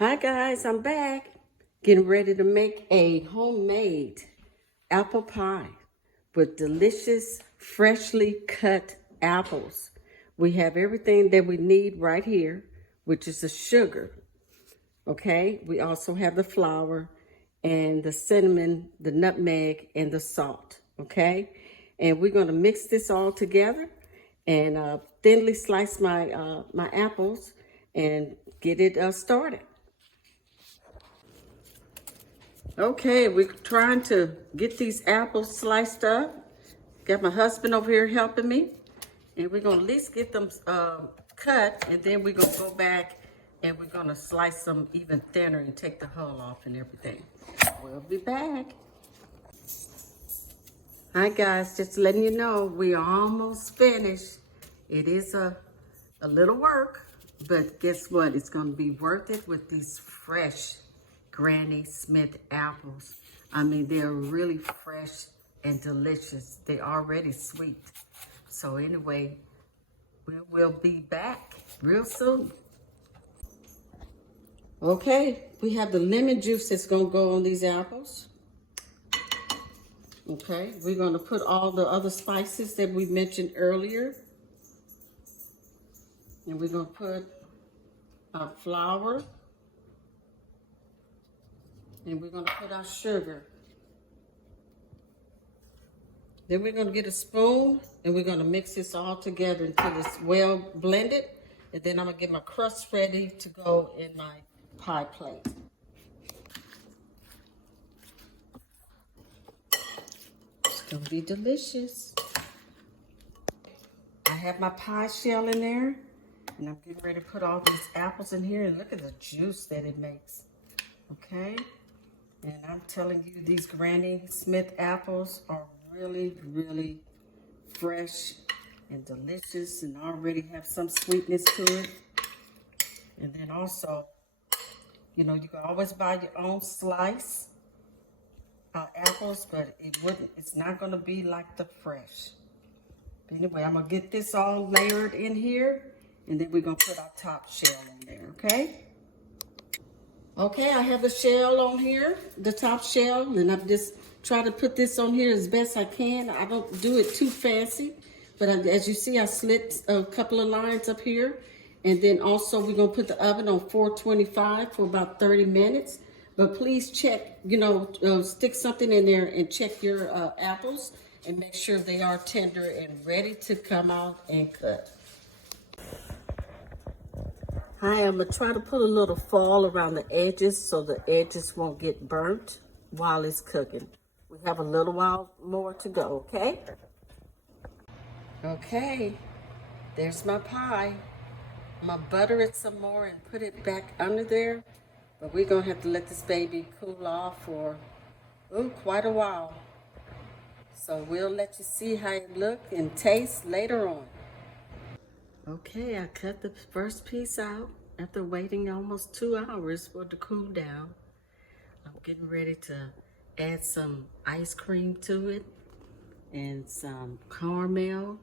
Hi guys, I'm back. Getting ready to make a homemade apple pie with delicious, freshly cut apples. We have everything that we need right here, which is the sugar. Okay, we also have the flour and the cinnamon, the nutmeg, and the salt. Okay, and we're gonna mix this all together and thinly slice my apples and get it started. Okay, we're trying to get these apples sliced up. Got my husband over here helping me. And we're gonna at least get them cut, and then we're gonna go back and we're gonna slice them even thinner and take the hull off and everything. We'll be back. Hi guys, just letting you know we are almost finished. It is a little work, but guess what? It's gonna be worth it with these fresh Granny Smith apples. I mean, they're really fresh and delicious. They're already sweet. So anyway, we will be back real soon. Okay, we have the lemon juice that's gonna go on these apples. Okay, we're gonna put all the other spices that we mentioned earlier. And we're gonna put our flour. And we're gonna put our sugar. Then we're gonna get a spoon and we're gonna mix this all together until it's well blended. And then I'm gonna get my crust ready to go in my pie plate. It's gonna be delicious. I have my pie shell in there and I'm getting ready to put all these apples in here and look at the juice that it makes. Okay, and I'm telling you, these Granny Smith apples are really, really fresh and delicious and already have some sweetness to it. And then also, you know, you can always buy your own slice of apples, but it's not gonna be like the fresh. But anyway, I'm gonna get this all layered in here and then we're gonna put our top shell on there, okay? Okay, I have the shell on here, the top shell, and I've just tried to put this on here as best I can. I don't do it too fancy, but as you see, I slit a couple of lines up here. And then also we're gonna put the oven on 425 for about 30 minutes. But please check, you know, stick something in there and check your apples and make sure they are tender and ready to come out and cut. Hi, I'm gonna try to put a little foil around the edges so the edges won't get burnt while it's cooking. We have a little while more to go, okay? Okay, there's my pie. I'm gonna butter it some more and put it back under there, but we're gonna have to let this baby cool off for quite a while. So we'll let you see how it look and taste later on. Okay, I cut the first piece out after waiting almost 2 hours for it to cool down. I'm getting ready to add some ice cream to it and some caramel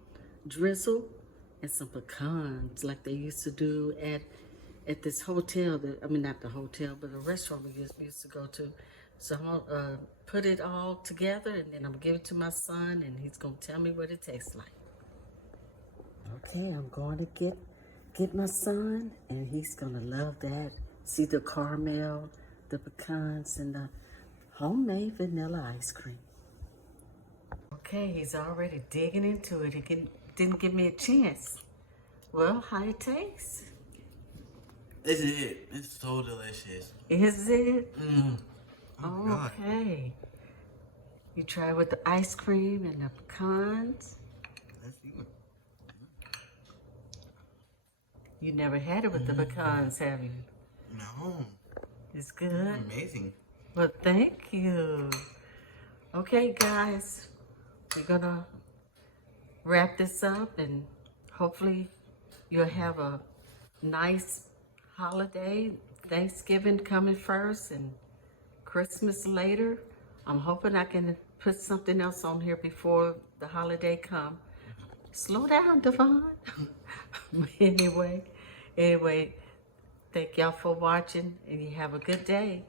drizzle and some pecans like they used to do at this hotel that, I mean, not the hotel, but the restaurant we used to go to. So I'm gonna put it all together and then I'm gonna give it to my son and he's gonna tell me what it tastes like. Okay, I'm going to get my son, and he's gonna love that. See the caramel, the pecans, and the homemade vanilla ice cream. Okay, he's already digging into it. He didn't give me a chance. Well, how it tastes? This is it. It's so delicious. Is it? Oh, okay. You try with the ice cream and the pecans. let's see. You never had it with the pecans, have you? No. It's good? Amazing. Well, thank you. Okay, guys, we're gonna wrap this up and hopefully you'll have a nice holiday. Thanksgiving coming first and Christmas later. I'm hoping I can put something else on here before the holiday come. Slow down, Devon. Anyway, Thank y'all for watching, and you have a good day.